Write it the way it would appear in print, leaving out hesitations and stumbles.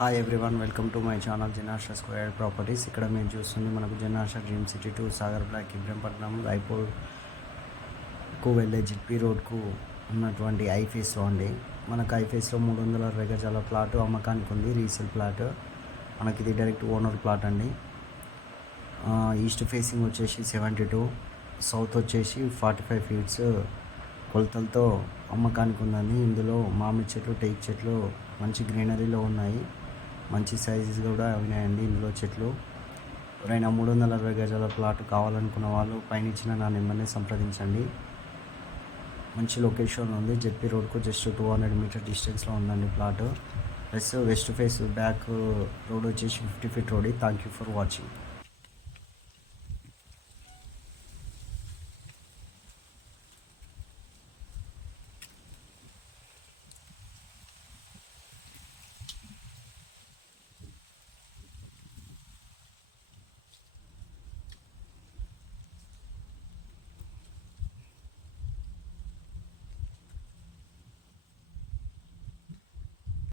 Hi everyone, welcome to my channel జినాష square properties. ఇక్కడ మేము చూస్తుంది మనకు జినాష dream city to Sagar black Ibrahimpatnam రాయ్పూర్కు వెళ్ళే జిట్పీ రోడ్కు ఉన్నటువంటి ఐఫేస్లో అండి. మనకు ఐఫేస్లో 360 గజాల ప్లాట్ అమ్మకానికి ఉంది, రీసేల్ ప్లాట్. మనకి ఇది డైరెక్ట్ ఓనర్ ప్లాట్ అండి. ఈస్ట్ ఫేసింగ్ వచ్చేసి 72, సౌత్ వచ్చేసి 45 ఫీట్స్ కొలతలతో అమ్మకానికి ఉందండి. ఇందులో మామిడి చెట్లు, టేక్ చెట్లు మంచి గ్రీనరీలో ఉన్నాయి, మంచి సైజెస్ కూడా ఉన్నాయండి ఇందులో చెట్లు. ఎవరైనా 360 గజాల ప్లాట్ కావాలనుకున్న వాళ్ళు పైన ఇచ్చిన నా నెంబర్ని సంప్రదించండి. మంచి లొకేషన్ ఉంది, జెడ్పీ రోడ్కు జస్ట్ 200 మీటర్ డిస్టెన్స్లో ఉందండి plot. Plus west face back road వచ్చేసి 50 feet road. Thank you for watching.